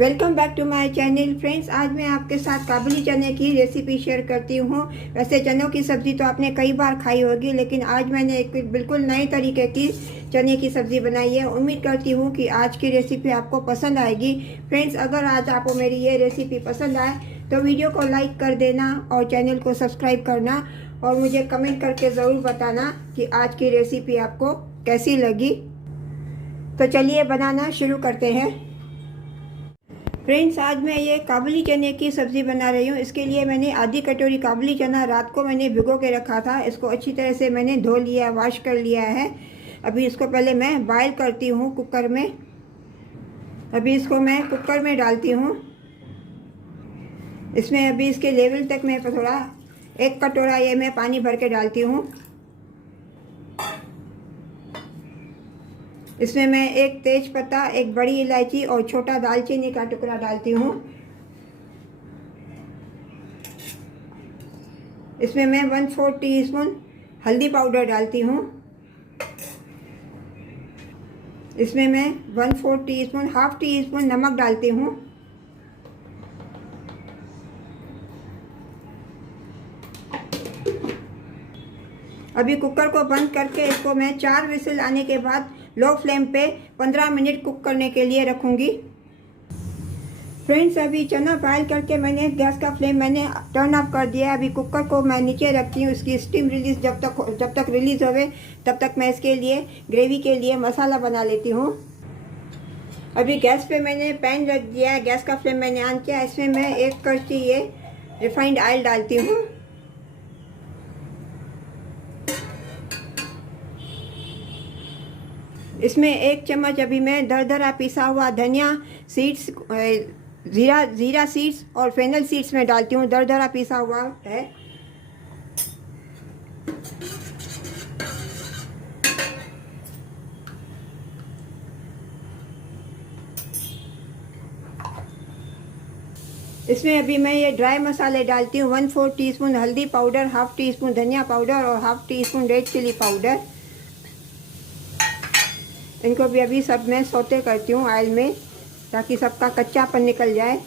Welcome back to my channel friends. आज मैं आपके साथ काबुली चने की रेसिपी शेयर करती हूँ। वैसे चनों की सब्ज़ी तो आपने कई बार खाई होगी, लेकिन आज मैंने एक बिल्कुल नए तरीके की चने की सब्ज़ी बनाई है। उम्मीद करती हूँ कि आज की रेसिपी आपको पसंद आएगी। फ्रेंड्स, अगर आज आपको मेरी ये रेसिपी पसंद आए तो वीडियो को लाइक कर देना और चैनल को सब्सक्राइब करना और मुझे कमेंट करके ज़रूर बताना कि आज की रेसिपी आपको कैसी लगी। तो चलिए बनाना शुरू करते हैं। फ्रेंड्स, आज मैं ये काबुली चने की सब्ज़ी बना रही हूँ। इसके लिए मैंने आधी कटोरी काबुली चना रात को मैंने भिगो के रखा था। इसको अच्छी तरह से मैंने धो लिया, वॉश कर लिया है। अभी इसको पहले मैं बॉयल करती हूँ कुकर में। अभी इसको मैं कुकर में डालती हूँ। इसमें अभी इसके लेवल तक मैं थोड़ा 1 कटोरा ये मैं पानी भर के डालती हूँ। इसमें मैं 1 तेज पत्ता, 1 बड़ी इलायची और छोटा दालचीनी का टुकड़ा डालती हूँ। इसमें मैं 1/4 टीस्पून हल्दी पाउडर डालती हूँ। इसमें मैं 1/4 टीस्पून, हाफ टी स्पून नमक डालती हूँ। अभी कुकर को बंद करके इसको मैं 4 विसिल आने के बाद लो फ्लेम पे 15 मिनट कुक करने के लिए रखूँगी। फ्रेंड्स, अभी चना बॉयल करके मैंने गैस का फ्लेम मैंने टर्न ऑफ कर दिया है। अभी कुकर को मैं नीचे रखती हूँ। इसकी स्टीम रिलीज जब तक रिलीज होवे तब तक मैं इसके लिए ग्रेवी के लिए मसाला बना लेती हूँ। अभी गैस पे मैंने पैन रख दिया है, गैस का फ्लेम मैंने ऑन किया। इसमें मैं 1 कड़छी ये रिफाइंड ऑयल डालती हूँ। इसमें 1 चम्मच अभी मैं दरदरा पिसा हुआ धनिया सीड्स, जीरा सीड्स और फेनल सीड्स में डालती हूँ। दरदरा पिसा हुआ है। इसमें अभी मैं ये ड्राई मसाले डालती हूँ। 1/4 टीस्पून हल्दी पाउडर, हाफ टी स्पून धनिया पाउडर और half teaspoon red chilli powder. इनको भी अभी सब मैं सौते करती हूँ ऑयल में, ताकि सबका कच्चापन निकल जाए।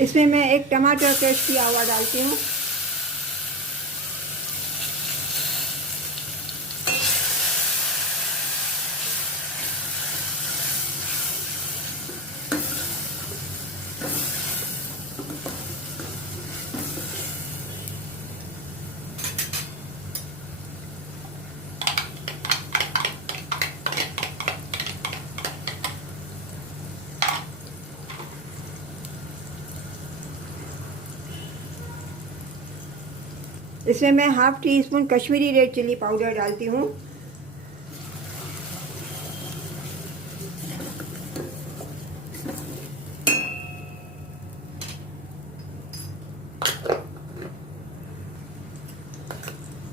इसमें मैं 1 टमाटर क्रश किया हुआ डालती हूँ। इसमें मैं half teaspoon Kashmiri red chilli powder डालती हूँ।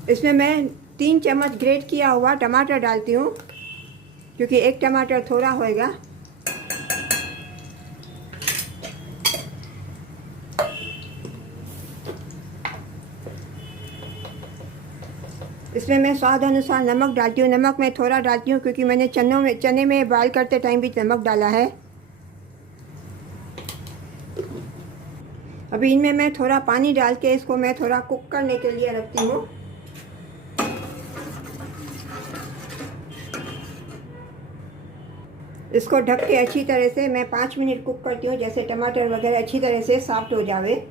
इसमें मैं 3 चम्मच ग्रेट किया हुआ टमाटर डालती हूँ, क्योंकि 1 टमाटर थोड़ा होएगा। इसमें मैं स्वाद अनुसार नमक डालती हूँ। नमक मैं थोड़ा डालती हूँ क्योंकि मैंने चने में बॉयल करते टाइम भी नमक डाला है। अभी इनमें मैं थोड़ा पानी डाल के इसको मैं थोड़ा कुक करने के लिए रखती हूँ। इसको ढक के अच्छी तरह से मैं 5 मिनट कुक करती हूँ, जैसे टमाटर वगैरह अच्छी तरह से सॉफ्ट हो जावे।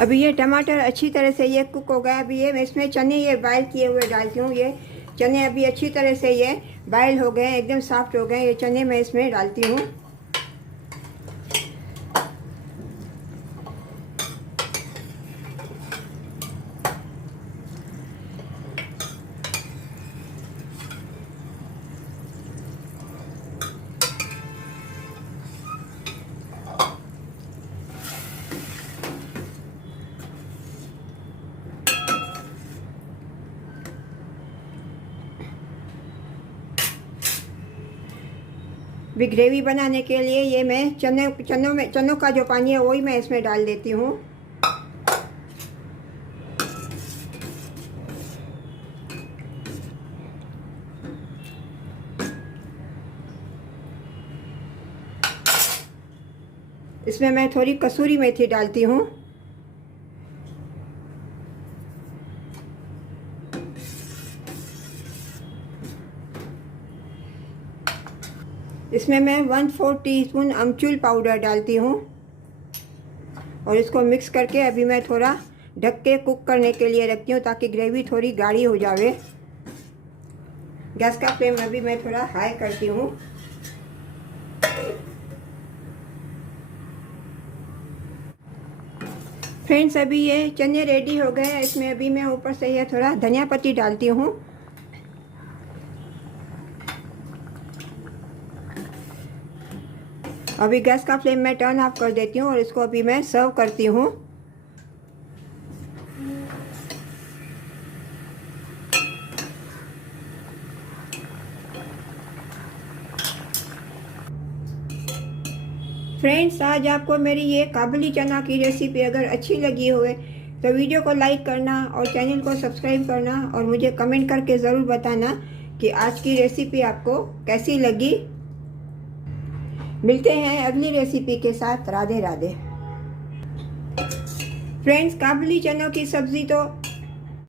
अभी ये टमाटर अच्छी तरह से ये कुक हो गया। अभी ये मैं इसमें चने ये बॉयल किए हुए डालती हूँ। ये चने अभी अच्छी तरह से ये बॉयल हो गए, एकदम सॉफ्ट हो गए। ये चने मैं इसमें डालती हूँ। भी ग्रेवी बनाने के लिए ये मैं चनों का जो पानी है वही मैं इसमें डाल देती हूँ। इसमें मैं थोड़ी कसूरी मेथी डालती हूँ। इसमें मैं 1/4 टीस्पून अमचूर पाउडर डालती हूँ और इसको मिक्स करके अभी मैं थोड़ा ढक के कुक करने के लिए रखती हूँ ताकि ग्रेवी थोड़ी गाढ़ी हो जावे। गैस का फ्लेम अभी मैं थोड़ा हाई करती हूँ। फ्रेंड्स, अभी ये चने रेडी हो गए हैं। इसमें अभी मैं ऊपर से ये थोड़ा धनिया पत्ती डालती हूँ। अभी गैस का फ्लेम मैं टर्न ऑफ कर देती हूँ और इसको अभी मैं सर्व करती हूँ। फ्रेंड्स, आज आपको मेरी ये काबुली चना की रेसिपी अगर अच्छी लगी हो तो वीडियो को लाइक करना और चैनल को सब्सक्राइब करना और मुझे कमेंट करके ज़रूर बताना कि आज की रेसिपी आपको कैसी लगी। मिलते हैं अगली रेसिपी के साथ। राधे राधे। फ्रेंड्स, काबुली चनों की सब्ज़ी तो